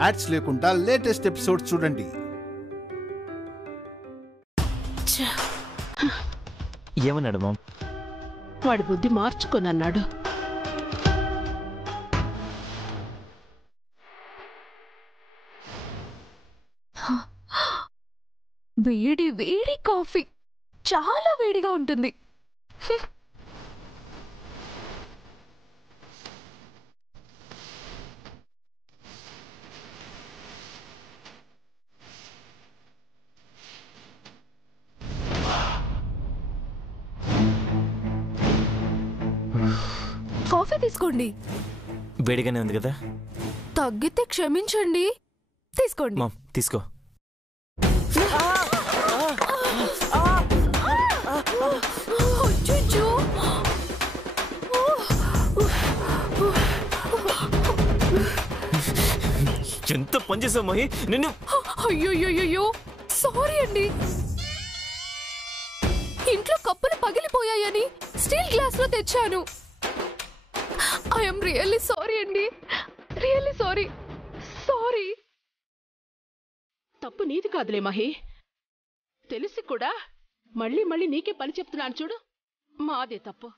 Ads లేకుండా latest episode చూడండి. ఏమన్నాడు మామ్? వాడి బుద్ధి మార్చుకోనన్నాడు. వేడి వేడి కాఫీ చాలా వేడిగా ఉంటుంది. కాఫీ తీసుకోండి. వేడిగానే ఉంది కదా? తగ్గితే క్షమించండి. తీసుకోండి. మామ్ తీసుకో. ఎంత పని చేసావు మహి నిన్ను. అయ్యో సారీ అండి. ఇంట్లో కప్పులు పగిలిపోయాయని స్టీల్ గ్లాస్ లో తెచ్చాను. ఐఎమ్ రియల్లీ సారీ అండి. Really sorry. తప్పు నీది కాదులే మహి. తెలిసి కూడా మళ్ళీ మళ్ళీ నీకే పని చెప్తున్నాను చూడు. మాదే తప్పు.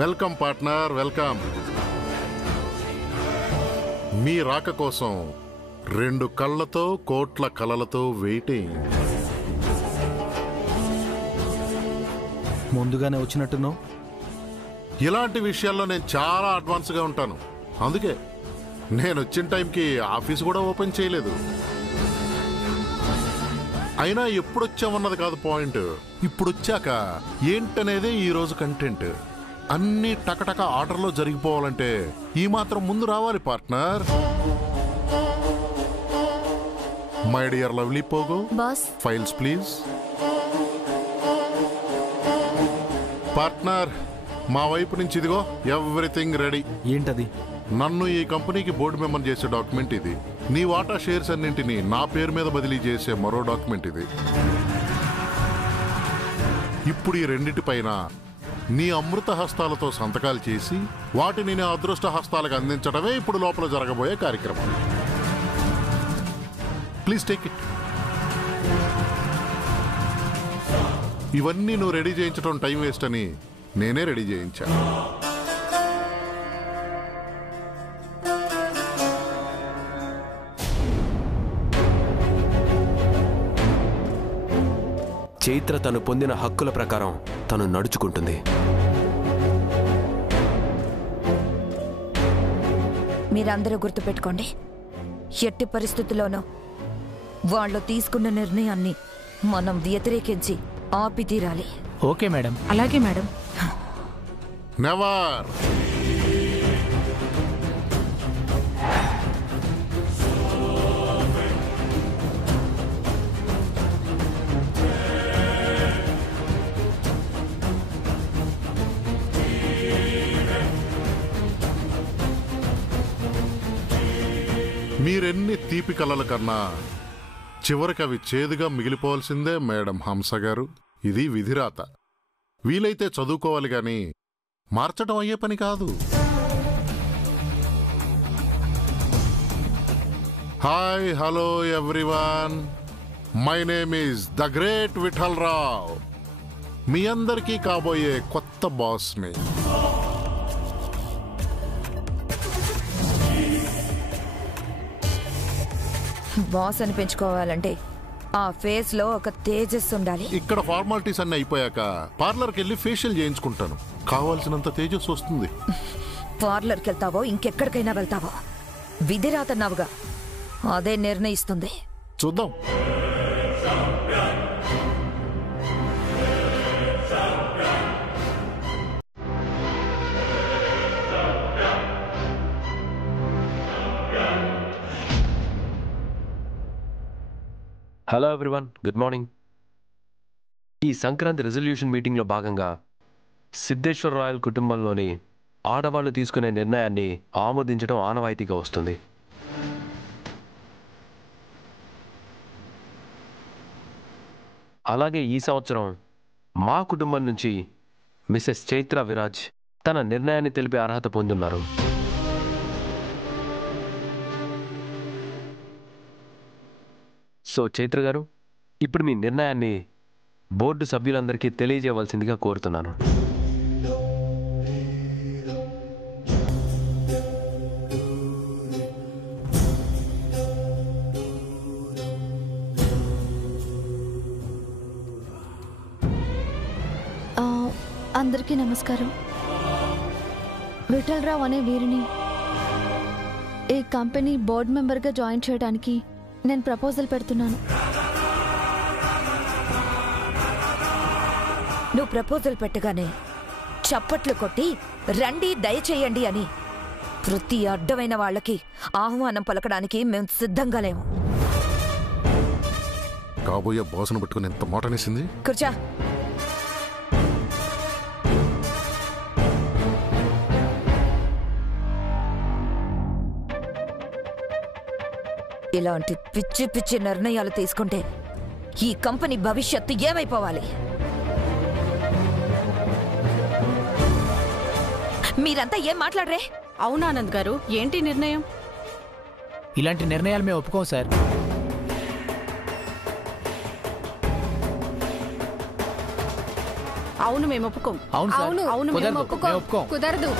Welcome partner, welcome. మీ రాక కోసం 2 కళ్ళతో కోట్ల కలలతో వెయిటింగ్. ముందుగానే వచ్చినట్టున్నావు. ఇలాంటి విషయాల్లో నేను చాలా అడ్వాన్స్గా ఉంటాను. అందుకే నేను వచ్చిన టైంకి ఆఫీస్ కూడా ఓపెన్ చేయలేదు. అయినా ఎప్పుడొచ్చామన్నది కాదు పాయింట్. ఇప్పుడొచ్చాక ఏంటనేదే ఈరోజు కంటెంట్. అన్ని టకటక ఆర్డర్లో జరిగిపోవాలంటే ఈ మాత్రం ముందు రావాలి partner. My dear lovely Pogo boss, files please. Partner, మా వైపు నుంచి ఇదిగో ఎవ్రీథింగ్ రెడీ. ఏంటది? నన్ను ఈ కంపెనీకి బోర్డు మెంబర్ చేసే డాక్యుమెంట్ ఇది. నీ వాటా షేర్స్ అన్నింటినీ నా పేరు మీద బదిలీ చేసే మరో డాక్యుమెంట్ ఇది. ఇప్పుడు ఈ రెండింటిపైన నీ అమృత హస్తాలతో సంతకాలు చేసి వాటిని నీ అదృష్ట హస్తాలకు అందించడమే ఇప్పుడు లోపల జరగబోయే కార్యక్రమం. Please take it. ఇవన్నీ నువ్వు రెడీ చేయించడం టైం వేస్ట్ అని నేనే రెడీ చేయించాను. చైత్ర తను పొందిన హక్కుల ప్రకారం తను నడుచుకుంటుంది. మీరందరూ గుర్తుపెట్టుకోండి, ఎట్టి పరిస్థితుల్లోనూ వాళ్ళు తీసుకున్న నిర్ణయాన్ని మనం వ్యతిరేకించి ఆపి తీరాలి. Okay madam. అలాగే మేడం. నెవర్. మీరెన్ని తీపి కలల కన్నా చివరికి అవి చేదుగా మిగిలిపోవాల్సిందే మేడం హంస గారు. ఇది విధిరాత. వీలైతే చదువుకోవాలి గాని మార్చడం అయ్యే పని కాదు. Hi, hello everyone. My name is the great Vithal Rao. మీ అందరికీ కాబోయే కొత్త బాస్ని. బాస్ అని పెంచుకోవాలంటే ఆ ఫేస్ లో ఒక తేజస్సు ఉండాలి. ఇక్కడ ఫార్మాలిటీస్ అన్ని అయిపోయాక పార్లర్కి వెళ్ళి ఫేషియల్ చేయించుకుంటాను. కావాల్సినంత తేజస్సు వస్తుంది. పార్లర్కి వెళ్తావో ఇంకెక్కడికైనా వెళ్తావో విధిరాతన్నావుగా, అదే నిర్ణయిస్తుంది. చూద్దాం. Hello everyone, good morning. ఈ సంక్రాంతి రెజల్యూషన్ మీటింగ్లో భాగంగా సిద్ధేశ్వర రాయల్ కుటుంబంలోని ఆడవాళ్లు తీసుకునే నిర్ణయాన్ని ఆమోదించడం ఆనవాయితీగా వస్తుంది. అలాగే ఈ సంవత్సరం మా కుటుంబం నుంచి మిసెస్ చైత్ర విరాజ్ తన నిర్ణయాన్ని తెలిపే అర్హత పొందున్నారు. సో చైత్ర గారు, ఇప్పుడు మీ నిర్ణయాన్ని బోర్డు సభ్యులందరికీ తెలియజేయవలసిందిగా కోరుతున్నాను. అందరికీ నమస్కారం. విఠలరావు అనే వీరిని ఈ కంపెనీ బోర్డు మెంబర్గా జాయిన్ చేయడానికి నేను ప్రపోజల్ పెడుతున్నాను. నువ్వు ప్రపోజల్ పెట్టగానే చప్పట్లు కొట్టి రండి దయచేయండి అని ప్రతి అడ్డమైన వాళ్ళకి ఆహ్వానం పలకడానికి మేము సిద్ధంగా లేము. కాబోయే బాసును పట్టుకుని ఎంత మోటనేసింది. కూర్చో. ఇలాంటి పిచ్చి పిచ్చి నిర్ణయాలు తీసుకుంటే ఈ కంపెనీ భవిష్యత్తు ఏమైపోవాలి? మీరంతా ఏం మాట్లాడరే? అవునానంద్ గారు, ఏంటి నిర్ణయం? ఇలాంటి నిర్ణయాలు మేము ఒప్పుకోం సార్. అవును, మేము ఒప్పుకోం. అవును సార్. అవును, మేము ఒప్పుకోం. కుదరదు.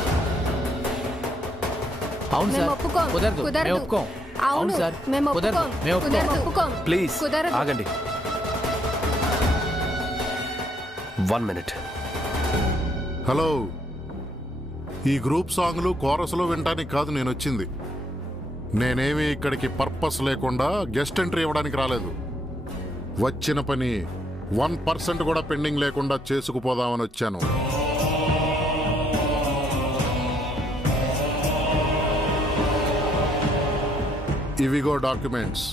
అవును మేము సార్. ఒప్పుకోం. కుదరదు. కుదరదు. మేము ఒప్పుకోం. అవును సార్. మేము కుదరదు. ఒప్పుకోం. మేము కుదరదు. ఒప్పుకోం. ప్లీజ్ కుదరదు. ఆగండి. 1 minute. హలో, ఈ గ్రూప్ సాంగ్లు కోరస్లో వినటానికి కాదు నేను వచ్చింది. నేనేమి ఇక్కడికి పర్పస్ లేకుండా గెస్ట్ ఎంట్రీ ఇవ్వడానికి రాలేదు. వచ్చిన పని 1% కూడా పెండింగ్ లేకుండా చేసుకుపోదామని వచ్చాను. ఇవిగో డాక్యుమెంట్స్.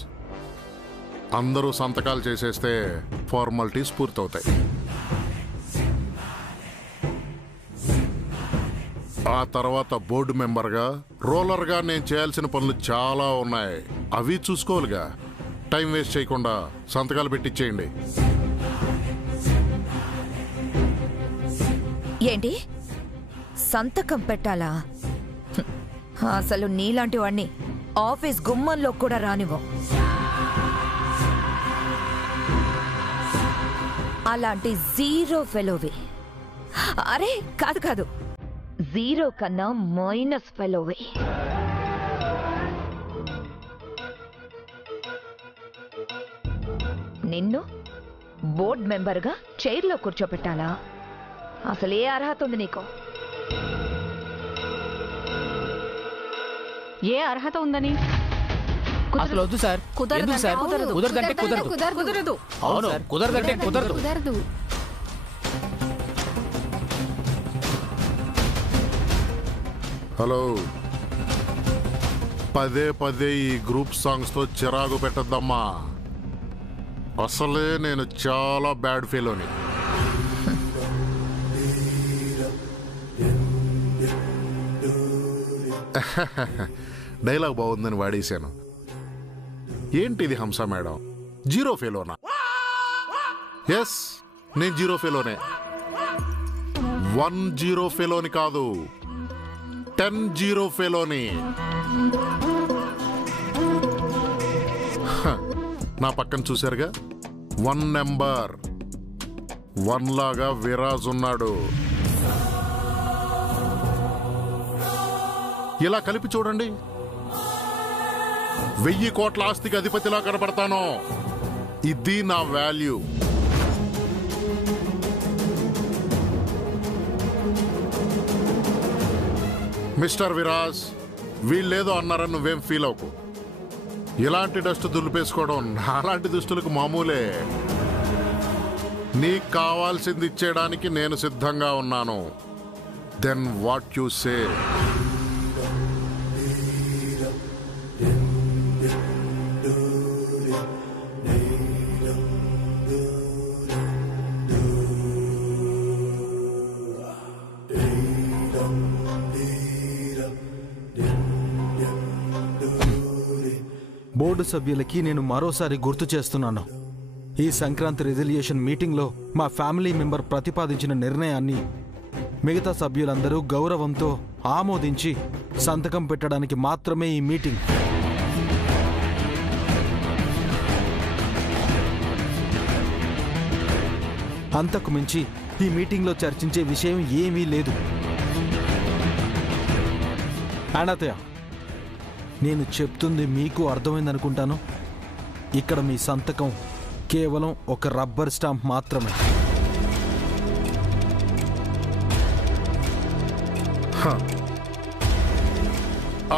అందరూ సంతకాలు చేసేస్తే ఫార్మాలిటీస్ పూర్తవుతాయి. ఆ తర్వాత బోర్డు మెంబర్గా, రోలర్గా నేను చేయాల్సిన పనులు చాలా ఉన్నాయి. అవి చూసుకోవాలిగా. టైం వేస్ట్ చేయకుండా సంతకాలు పెట్టించేయండి. ఏంటి సంతకం పెట్టాలా? అసలు నీలాంటి వాణ్ణి ఆఫీస్ గుమ్మంలో కూడా రానివ్వు. అలాంటి జీరో ఫెలోవి. అరే కాదు కాదు, జీరో కన్నా మైనస్ ఫెలోవి. నిన్ను బోర్డ్ మెంబర్గా చైర్లో కూర్చోపెట్టాలా? అసలు ఏ అర్హత ఉంది నీకు? ఏ అర్హత ఉందని? అసలు వద్దు సార్. ఎందుకు సార్? కుదరదంటే కుదరదు. కుదరదు. అవును, కుదరదంటే కుదరదు. కుదరదు. హలో, పదే పదే ఈ గ్రూప్ సాంగ్స్తో చిరాకు పెట్టద్దమ్మా. అసలే నేను చాలా బ్యాడ్ ఫీలోని. డైలాగ్ బాగుందని వాడేశాను. ఏంటిది హంస మేడం, జీరో ఫెలోనా? ఎస్, నేను జీరో ఫెలోనే. 10 ఫెలోని కాదు, 10 ఫెలోని. నా పక్కన చూశారుగా, 1 నెంబర్. 1 లాగా విరాజ్ ఉన్నాడు. ఇలా కలిపి చూడండి. 1000 కోట్ల ఆస్తికి అధిపతిలా కనపడతాను. ఇది నా వాల్యూ. మిస్టర్ విరాజ్, వీళ్ళేదో అన్నారని నువ్వేం ఫీల్ అవ్వకు. ఇలాంటి డస్ట్ దులిపేసుకోవడం నాలాంటి దుస్తులకు మామూలే. నీకు కావాల్సింది ఇచ్చేయడానికి నేను సిద్ధంగా ఉన్నాను. Then what you say? Board సభ్యులకి నేను మరోసారి గుర్తు చేస్తున్నాను, ఈ సంక్రాంతి రెజల్యూషన్ మీటింగ్లో మా ఫ్యామిలీ మెంబర్ ప్రతిపాదించిన నిర్ణయాన్ని మిగతా సభ్యులందరూ గౌరవంతో ఆమోదించి సంతకం పెట్టడానికి మాత్రమే ఈ మీటింగ్. అంతకు మించి ఈ మీటింగ్లో చర్చించే విషయం ఏమీ లేదు. అనాథయ్య, నేను చెప్తుంది మీకు అర్థమైందనుకుంటాను. ఇక్కడ మీ సంతకం కేవలం ఒక రబ్బర్ స్టాంప్ మాత్రమే.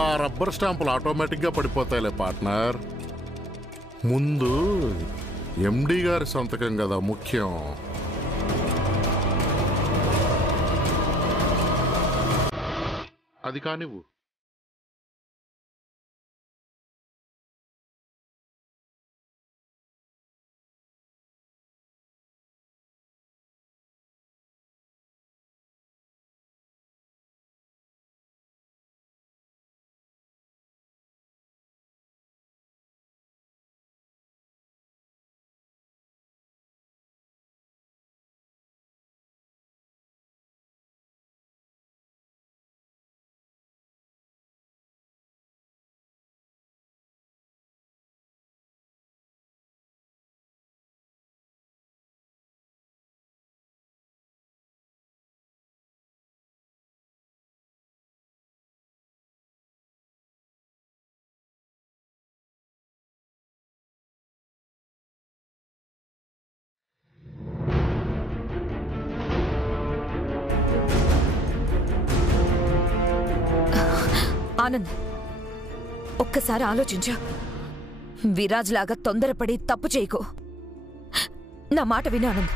ఆ రబ్బర్ స్టాంపులు ఆటోమేటిక్గా పడిపోతాయిలే పార్ట్నర్. ముందు ఎండి గారి సంతకం కదా ముఖ్యం. అది కానివ్వు. ఆనంద్, ఒక్కసారి ఆలోచించు. విరాజ్ లాగా తొందరపడి తప్పు చేయకు. నా మాట విను ఆనంద్.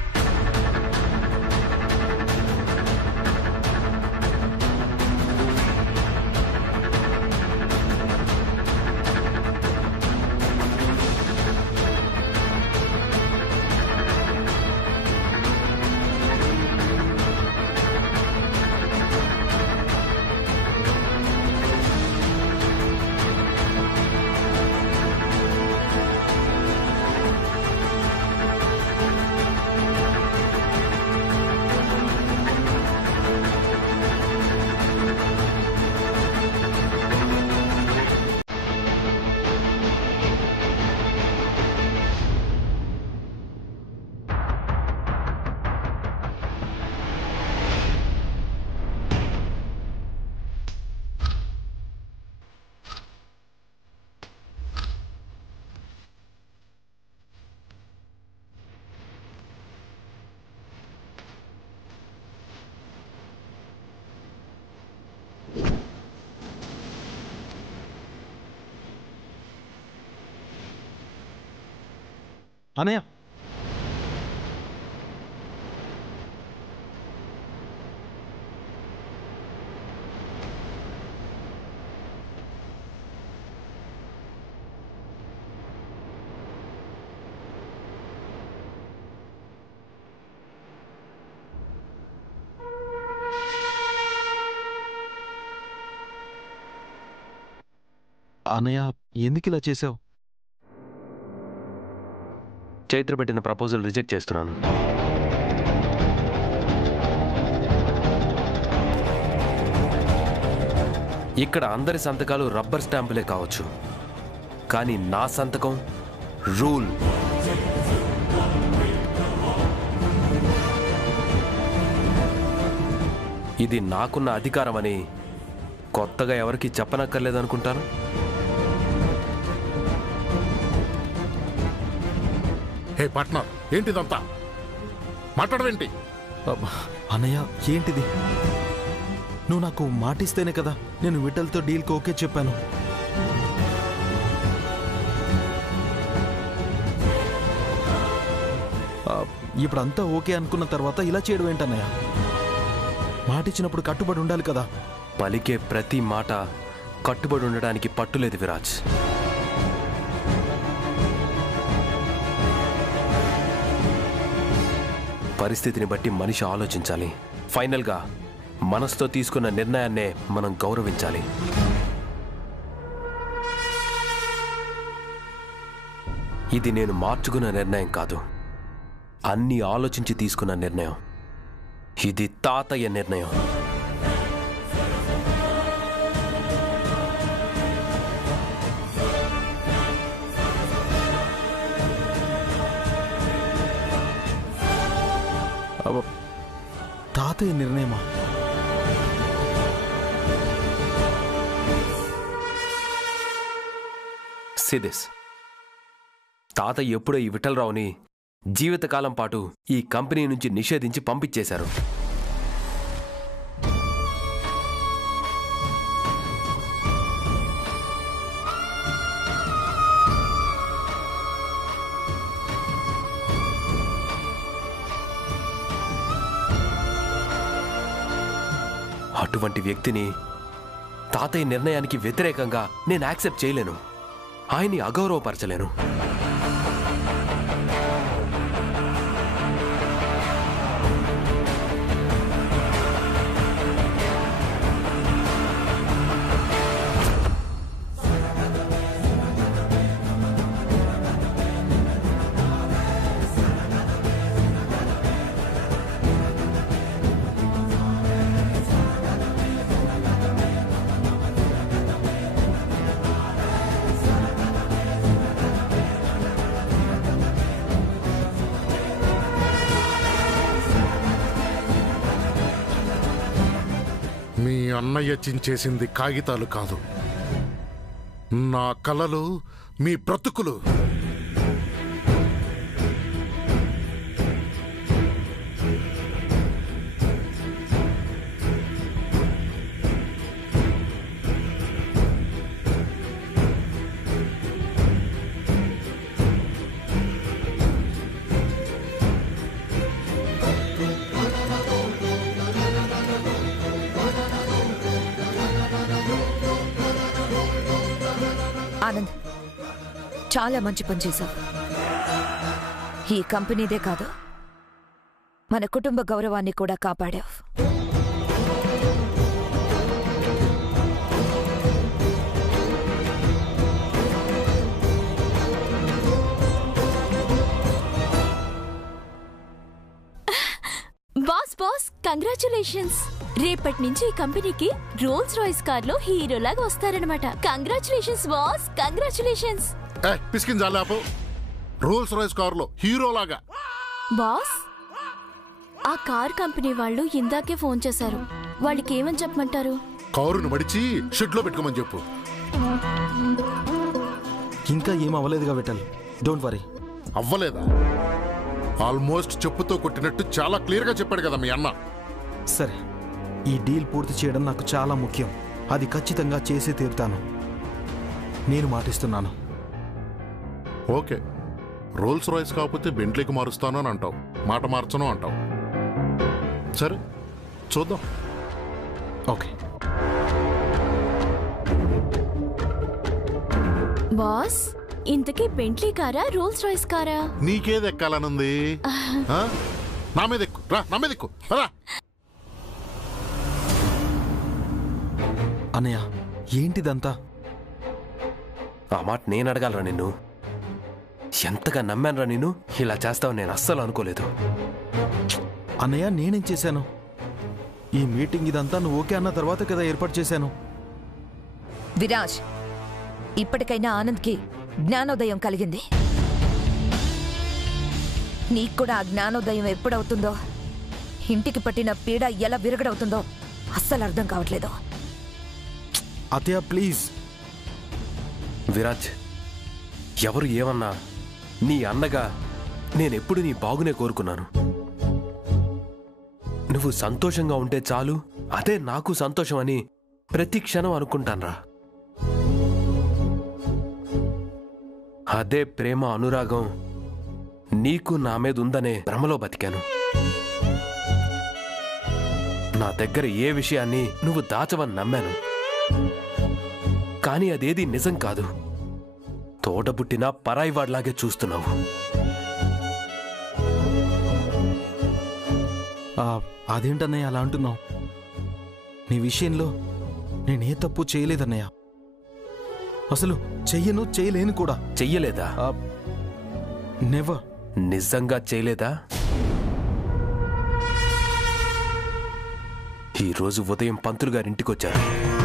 అనయ్య, అనయ్య ఎందుకు ఇలా చేసావు? చైత్ర పెట్టిన ప్రపోజల్ రిజెక్ట్ చేస్తున్నాను. ఇక్కడ అందరి సంతకాలు రబ్బర్ స్టాంపులే కావచ్చు, కానీ నా సంతకం రూల్. ఇది నాకున్న అధికారం అని కొత్తగా ఎవరికి చెప్పనక్కర్లేదనుకుంటాను. హే పార్ట్నర్, ఏంటిదంతా? మాట్లాడవేంటి? అన్నయ్య ఏంటిది? నువ్వు నాకు మాటిస్తేనే కదా నేను విఠల్తో డీల్కి ఓకే చెప్పాను. ఇప్పుడంతా ఓకే అనుకున్న తర్వాత ఇలా చేయడం ఏంటన్నయ్య? మాటిచ్చినప్పుడు కట్టుబడి ఉండాలి కదా. పలికే ప్రతి మాట కట్టుబడి ఉండడానికి పట్టులేదు విరాజ్. పరిస్థితిని బట్టి మనిషి ఆలోచించాలి. ఫైనల్గా మనసుతో తీసుకున్న నిర్ణయాన్నే మనం గౌరవించాలి. ఇది నేను మార్చుకున్న నిర్ణయం కాదు, అన్నీ ఆలోచించి తీసుకున్న నిర్ణయం. ఇది తాతయ్య నిర్ణయం. తాతయ్య నిర్ణయమా? సిదిస్, తాతయ్య ఎప్పుడో ఈ విఠలరావుని జీవితకాలం పాటు ఈ కంపెనీ నుంచి నిషేధించి పంపించేశారు. అటువంటి వ్యక్తిని తాతయ్య నిర్ణయానికి వ్యతిరేకంగా నేను యాక్సెప్ట్ చేయలేను, ఆయన్ని అగౌరవపరచలేను. మీ అన్నయ్య చించేసింది కాగితాలు కాదు, నా కలలు, మీ బ్రతుకులు. ఆనంద్, చాలా మంచి పని చేశావు. ఈ కంపెనీదే కాదు, మన కుటుంబ గౌరవాన్ని కూడా కాపాడావు. Boss boss, congratulations. రేపటి నుంచి ఈ కంపెనీకి రోల్స్ రాయ్స్ కార్ లో హీరోలాగా వస్తారనమాట. Congratulations boss, congratulations. పిసికించాలి, రోల్స్ రాయ్స్ కారులో హీరోలాగా. బాస్, ఆ కార్ కంపెనీ వాళ్ళు ఇందాకే ఫోన్ చేశారు. వాళ్ళకి ఏమని చెప్పమంటారు? కారును మడిచి షెడ్ లో పెట్టుకోమని చెప్పు. ఇంకా ఏం అవ్వలేదుగా విఠల్, డోంట్ వరీ. అవ్వలేదా? ఆల్మోస్ట్ చెప్పుతో కొట్టినట్టు చాలా క్లియర్ గా చెప్పాడు కదా మీ అన్న. సరే, ఈ డీల్ పూర్తి చేయడం నాకు చాలా ముఖ్యం. అది ఖచ్చితంగా చేసి తీరుతాను, నేను మాటిస్తున్నాను. ఓకే, రోల్స్ రాయ్స్ కాకపోతే బెంట్లీకి మారుస్తాను అని అంటావు, మాట మార్చను అంటావు. సరే చూద్దాం. ఓకే బాస్, ఇంతకీ బెంట్లీ కారా రోల్స్ రాయ్స్ కారా? నీకేది ఎక్కాలనుంది? నా మీద ఎక్కు, రా నా మీద ఎక్కు. అన్నయ్య, ఏంటిదంతా? ఆ మాట నేను అడగాలరా నిన్ను? ఎంతగా నమ్మానురా నిన్ను? ఇలా చేస్తావు నేను అస్సలు అనుకోలేదు. అన్నయ్య, నేనేం చేశాను? ఈ మీటింగ్ ఇదంతా నువ్వు ఓకే అన్న తర్వాత కదా ఏర్పాటు చేశాను. విరాజ్, ఇప్పటికైనా ఆనంద్కి జ్ఞానోదయం కలిగింది. నీకు కూడా ఆ జ్ఞానోదయం ఎప్పుడవుతుందో, ఇంటికి పట్టిన పీడ ఎలా విరగడవుతుందో అస్సలు అర్థం కావట్లేదు. అతయ్య ప్లీజ్. విరాజ్, ఎవరు ఏమన్నా నీ అన్నగా నేనెప్పుడు నీ బాగునే కోరుకున్నాను. నువ్వు సంతోషంగా ఉంటే చాలు, అదే నాకు సంతోషం అని ప్రతి క్షణం అనుకుంటాన్రా. అదే ప్రేమ అనురాగం నీకు నా మీద ఉందనే భ్రమలో బతికాను. నా దగ్గర ఏ విషయాన్ని నువ్వు దాచవని నమ్మాను. కానీ అదేది నిజం కాదు. తోటబుట్టిన పరాయివాడ్లాగే చూస్తున్నావు. అదేంటన్నయ్య అలా అంటున్నావు? నీ విషయంలో నేనే తప్పు చేయలేదన్నయ్య. అసలు చెయ్యను, చేయలేను కూడా. చెయ్యలేదా? నెవర్. నిజంగా చేయలేదా? ఈరోజు ఉదయం పంతులు గారింటికొచ్చారు.